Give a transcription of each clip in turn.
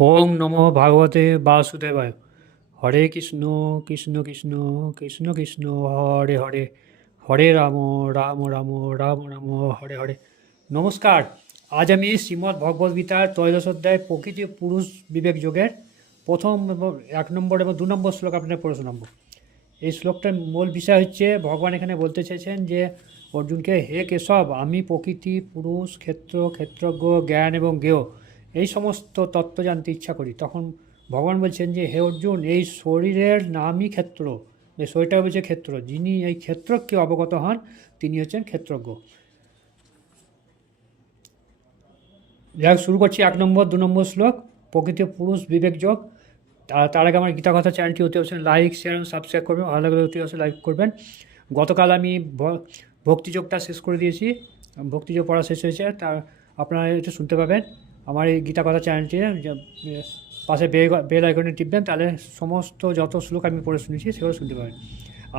ওম নমঃ ভাগবতে বাসুদেবায়। হরে কৃষ্ণ কৃষ্ণ কৃষ্ণ কৃষ্ণ কৃষ্ণ, হরে হরে। হরে রাম রাম রাম রাম রাম, হরে হরে। নমস্কার। আজ আমি শ্রীমদ্ ভগবদ গীতার ত্রয়োদশ অধ্যায়, প্রকৃতি পুরুষ বিবেক যোগের প্রথম এক নম্বর এবং দু নম্বর শ্লোক আপনাদের পড়ে শোনাবো। এই শ্লোকটার মূল বিষয় হচ্ছে, ভগবান এখানে বলতে চেয়েছেন যে, অর্জুনকে, হে কেশব, আমি প্রকৃতি, পুরুষ, ক্ষেত্র, ক্ষেত্রজ্ঞ, জ্ঞান এবং জ্ঞেয়। এই সমস্ত তত্ত্ব জানতে ইচ্ছা করি। তখন ভগবান বলছেন যে, হে অর্জুন, এই শরীরের নামই ক্ষেত্র এই শরীরটা হচ্ছে ক্ষেত্র, যিনি এই ক্ষেত্রকে অবগত হন, তিনি হচ্ছেন ক্ষেত্রজ্ঞ। যাই শুরু করছি এক নম্বর, দু নম্বর শ্লোক, প্রকৃতি পুরুষ বিবেকযোগ তার আগে আমার গীতা কথা চ্যানেলটি অতি অবশ্যই লাইক শেয়ার সাবস্ক্রাইব করবেন। ভালো লাগলে অতি অবশ্যই লাইক করবেন। গতকাল আমি ভক্তিযোগটা শেষ করে দিয়েছি। ভক্তিযোগ পড়া শেষ হয়েছে তার আপনারা একটু শুনতে পাবেন। আমার এই গীতা কথা চ্যানেলটি পাশে বেল আইকনে টিপবেন, তাহলে সমস্ত যত শ্লোক আমি পড়ে শুনেছি, সেগুলো শুনতে পাবেন।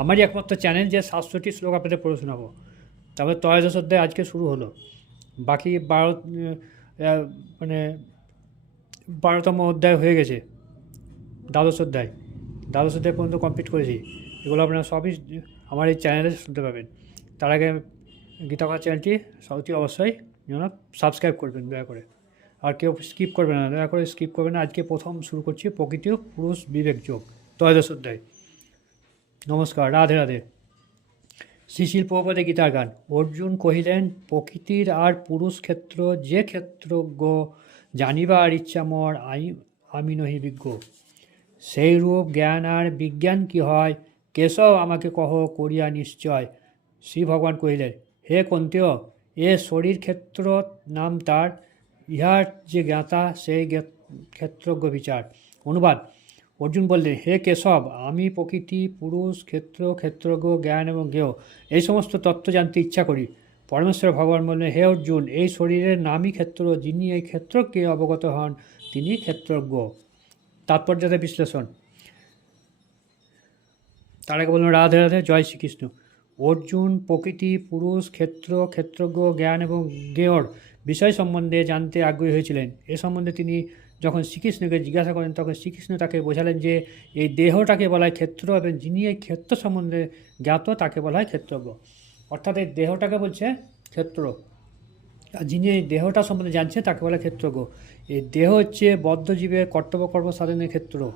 আমারই একমাত্র চ্যানেল যে সাতশোটি শ্লোক আপনাদের পড়ে শোনাবো। তারপরে ত্রয়োদশ অধ্যায় আজকে শুরু হলো। বাকি বারো মানে বারোতম অধ্যায় হয়ে গেছে, দ্বাদশ অধ্যায়। দ্বাদশ অধ্যায় পর্যন্ত কমপ্লিট করেছি। এগুলো আপনারা সবই আমার এই চ্যানেলে শুনতে পাবেন। তার আগে গীতা চ্যানেলটি সবটি অবশ্যই, যেন সাবস্ক্রাইব করবেন, দয়া করে। আর কেউ স্কিপ করবে না। দয়া করে স্কিপ করবে না। আজকে প্রথম শুরু করছি প্রকৃতি পুরুষ বিবেক যোগ। ত্রয়োদশ অধ্যায়। নমস্কার, রাধে রাধে। শ্রীশিল প্রভুপদে গীতার গান। অর্জুন কহিলেন, প্রকৃতির আর পুরুষ ক্ষেত্র যে ক্ষেত্রজ্ঞ, জানিবার ইচ্ছা মর আমি নহি বিজ্ঞ। সেই রূপ জ্ঞান আর বিজ্ঞান কি হয়? কেশব আমাকে কহ, করিয়া নিশ্চয়। শ্রী ভগবান কহিলেন, হে কন্তেয়, এ শরীর ক্ষেত্র নাম তার? ইহার যে জ্ঞাতা, সেই জ্ঞা- ক্ষেত্রজ্ঞ বিচার। অনুবাদ। অর্জুন বললেন, হে কেশব, আমি প্রকৃতি, পুরুষ, ক্ষেত্র, ক্ষেত্রজ্ঞ, জ্ঞান এবং জ্ঞেয়, এই সমস্ত তত্ত্ব জানতে ইচ্ছা করি। পরমেশ্বর ভগবান বললেন, হে অর্জুন, এই শরীরের নামই ক্ষেত্র, যিনি এই ক্ষেত্রকে অবগত হন, তিনি ক্ষেত্রজ্ঞ। তাৎপর্যতা বিশ্লেষণ। তার আগে বলুন, রাধে রাধে, জয় শ্রীকৃষ্ণ। অর্জুন, প্রকৃতি, পুরুষ, ক্ষেত্র, ক্ষেত্রজ্ঞ, জ্ঞান এবং জ্ঞেয়র বিষয় সম্বন্ধে জানতে আগ্রহী হয়েছিলেন। এ সম্বন্ধে তিনি যখন শ্রীকৃষ্ণকে জিজ্ঞাসা করেন, তখন শ্রীকৃষ্ণ তাকে বোঝালেন যে এই দেহটাকে বলা হয় ক্ষেত্র এবং যিনি এই ক্ষেত্র সম্বন্ধে জ্ঞাত, তাকে বলা হয় ক্ষেত্রজ্ঞ। অর্থাৎ এই দেহটাকে বলছে ক্ষেত্র। আর যিনি এই দেহটা সম্বন্ধে জানছে, তাকে বলে ক্ষেত্রজ্ঞ। এই দেহ হচ্ছে বদ্ধজীবের কর্তব্য কর্ম সাধনের ক্ষেত্র।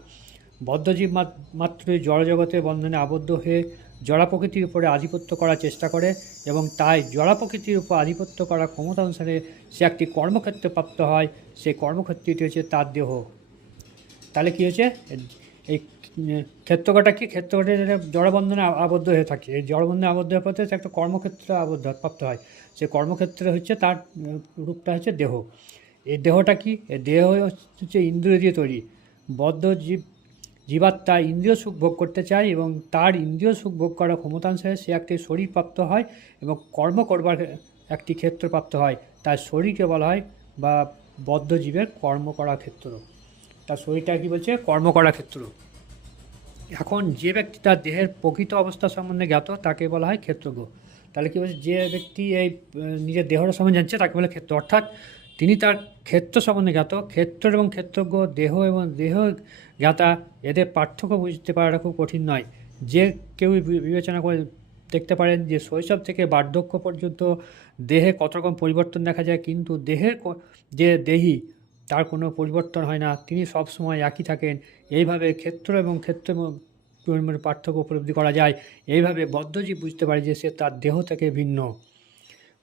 বদ্ধজীব মাত- মাত্রই জড়জগতের বন্ধনে আবদ্ধ হয়ে জড়া প্রকৃতির উপরে আধিপত্য করার চেষ্টা করে এবং তাই জড়া প্রকৃতির উপর আধিপত্য করার ক্ষমতা অনুসারে সে একটি কর্মক্ষেত্রে প্রাপ্ত হয়, সেই কর্মক্ষেত্রটি হচ্ছে তার দেহ। তাহলে কী হচ্ছে এই ক্ষেত্রকটা কি? ক্ষেত্রকটা জড়বন্ধনে আবদ্ধ হয়ে থাকে। এই জড়বন্ধনে আবদ্ধ হওয়ার পথে সে একটা কর্মক্ষেত্রে আবদ্ধ প্রাপ্ত হয়। সে কর্মক্ষেত্রে হচ্ছে তার রূপটা হচ্ছে দেহ। এই দেহটা কি? দেহ হচ্ছে ইন্দ্রিয় দিয়ে তৈরি। বদ্ধ জীব জীবাত্মা ইন্দ্রিয় সুখ ভোগ করতে চায় এবং তার ইন্দ্রিয় সুখ ভোগ করার ক্ষমতানুসারে সে একটি শরীর প্রাপ্ত হয় এবং কর্ম করবার একটি ক্ষেত্র প্রাপ্ত হয়। তার শরীরকে বলা হয় বা বদ্ধ জীবের কর্ম করা ক্ষেত্র। তার শরীরটা কি বলছে? কর্ম করা ক্ষেত্র। এখন যে ব্যক্তি তার দেহের প্রকৃত অবস্থা সম্বন্ধে জ্ঞাত, তাকে বলা হয় ক্ষেত্রজ্ঞ। তাহলে কী বলছে? যে ব্যক্তি এই নিজের দেহটা সম্বন্ধে জানছে, তাকে বলে ক্ষেত্র। অর্থাৎ তিনি তার ক্ষেত্র সম্বন্ধে জ্ঞাত। ক্ষেত্র এবং ক্ষেত্রজ্ঞ, দেহ এবং দেহ জ্ঞাতা এদের পার্থক্য বুঝতে পারাটা খুব কঠিন নয়। যে কেউ বিবেচনা করে দেখতে পারেন যে শৈশব থেকে বার্ধক্য পর্যন্ত দেহে কত রকম পরিবর্তন দেখা যায়, কিন্তু দেহের যে দেহি তার কোনো পরিবর্তন হয় না। তিনি সবসময় একই থাকেন। এইভাবে ক্ষেত্র এবং ক্ষেত্র পার্থক্য উপলব্ধি করা যায়। এইভাবে বদ্ধজীব বুঝতে পারে যে সে তার দেহ থেকে ভিন্ন।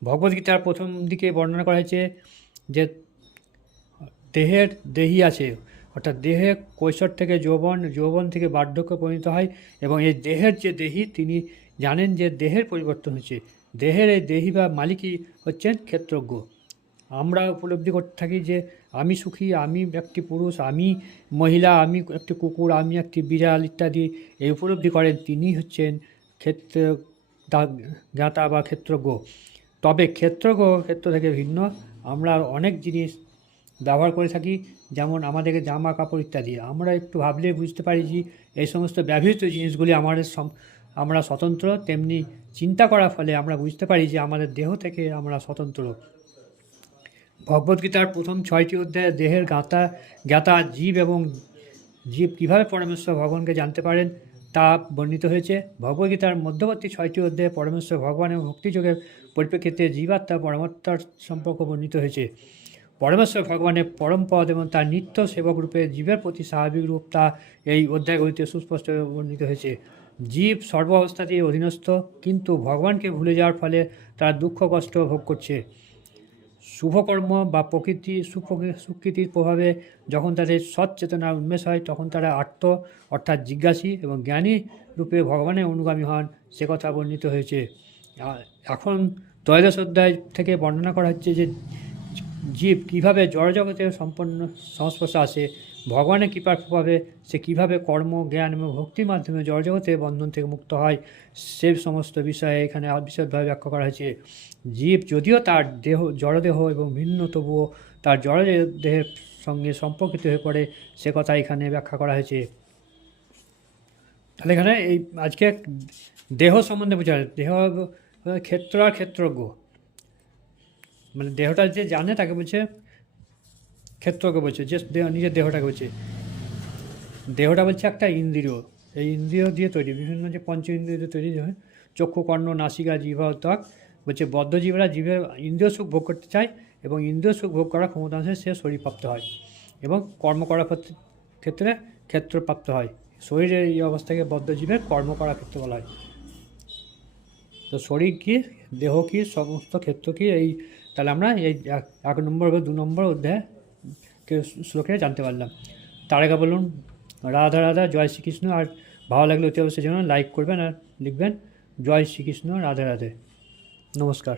ভগবদ্গীতার প্রথম দিকে বর্ণনা করা হয়েছে যে দেহের দেহি আছে। অর্থাৎ দেহে কৈশোর থেকে যৌবন যৌবন থেকে বার্ধক্য পরিণত হয় এবং এই দেহের যে দেহি, তিনি জানেন যে দেহের পরিবর্তন হচ্ছে দেহের এই দেহি বা মালিকই হচ্ছেন ক্ষেত্রজ্ঞ। আমরা উপলব্ধি করতে থাকি যে আমি সুখী, আমি একটি পুরুষ, আমি মহিলা, আমি একটি কুকুর, আমি একটি বিড়াল ইত্যাদি এই উপলব্ধি করেন, তিনি হচ্ছেন ক্ষেত্র জ্ঞাতা বা ক্ষেত্রজ্ঞ। তবে ক্ষেত্রজ্ঞ ক্ষেত্র থেকে ভিন্ন। আমরা অনেক জিনিস ব্যবহার করে থাকি, যেমন আমাদেরকে জামা, কাপড় ইত্যাদি। আমরা একটু ভাবলে বুঝতে পারি যে এই সমস্ত ব্যবহৃত জিনিসগুলি আমাদের আমরা স্বতন্ত্র, তেমনি চিন্তা করার ফলে আমরা বুঝতে পারি যে আমাদের দেহ থেকে আমরা স্বতন্ত্র। ভগবদ্গীতার প্রথম ছয়টি অধ্যায়ে দেহের গাঁথা, জ্ঞাতা, জীব এবং জীব কীভাবে পরমেশ্বর ভগবানকে জানতে পারেন তা বর্ণিত হয়েছে। ভগবদ্গীতার মধ্যবর্তী ছয়টি অধ্যায়ে পরমেশ্বর ভগবান এবং ভক্তিযোগের পরিপ্রেক্ষিতে জীবাত্মা পরমাত্মার সম্পর্ক বর্ণিত হয়েছে। পরমেশ্বর ভগবানের পরম পদ এবং তার নিত্য সেবক রূপে জীবের প্রতি স্বাভাবিক রূপ তা এই অধ্যায়গুলিতে সুস্পষ্ট বর্ণিত হয়েছে। জীব সর্ব অবস্থাতেই অধীনস্থ, কিন্তু ভগবানকে ভুলে যাওয়ার ফলে তারা দুঃখ, কষ্ট ভোগ করছে। শুভকর্ম বা প্রকৃতি সুকৃতির প্রভাবে যখন তাদের সৎচেতনার উন্মেষ হয়, তখন তারা আত্ম অর্থাৎ জিজ্ঞাসী এবং জ্ঞানী রূপে ভগবানের অনুগামী হন, সে কথা বর্ণিত হয়েছে। এখন ত্রয়োদশ অধ্যায় থেকে বর্ণনা করা হচ্ছে যে জীব কীভাবে জড়জগতের সম্পন্ন সংস্পর্শে আসে, ভগবানের কৃপার প্রভাবে সে কীভাবে কর্ম, জ্ঞান এবং ভক্তির মাধ্যমে জড়জগতের বন্ধন থেকে মুক্ত হয়, সে সমস্ত বিষয়ে এখানে বিশদভাবে ব্যাখ্যা করা হয়েছে। জীব যদিও তার দেহ, জড়দেহ এবং ভিন্ন, তবুও তার জড় দেহের সঙ্গে সম্পর্কিত হয়ে পড়ে, সে কথা এখানে ব্যাখ্যা করা হয়েছে। তাহলে এখানে এই আজকে দেহ সম্বন্ধে বোঝা। দেহ ক্ষেত্র আর ক্ষেত্রজ্ঞ। মানে দেহটা যে জানে তাকে বলছে ক্ষেত্রকে বলছে, যে দেহ নিজের দেহটাকে বলছে। দেহটা বলছে একটা ইন্দ্রিয়। এই ইন্দ্রিয় দিয়ে তৈরি, বিভিন্ন যে পঞ্চ ইন্দ্রিয় দিয়ে তৈরি হয় চক্ষু, কর্ণ, নাসিকা ও ত্বক, বলছে বদ্ধজীবরা জীবের ইন্দ্রিয় সুখ ভোগ করতে চায় এবং ইন্দ্রিয় সুখ ভোগ করার ক্ষমতাংশে সে শরীরপ্রাপ্ত হয় এবং কর্ম করার ক্ষেত্রে- ক্ষেত্রে ক্ষেত্রপ্রাপ্ত হয়। শরীরের এই অবস্থাকে বদ্ধজীবের কর্ম করার ক্ষেত্রে বলা হয়। তো শরীর কী, দেহ কী, সমস্ত ক্ষেত্র কী, এই তাহলে আমরা এই এক- নম্বর বা দু নম্বর অধ্যায় শ্লোকে জানতে পারলাম। তার আগে বলুন, রাধা রাধা, জয় শ্রীকৃষ্ণ। আর ভালো লাগলে অতি অবশ্যই যেন লাইক করবেন আর লিখবেন, জয় শ্রীকৃষ্ণ, রাধা রাধে। নমস্কার।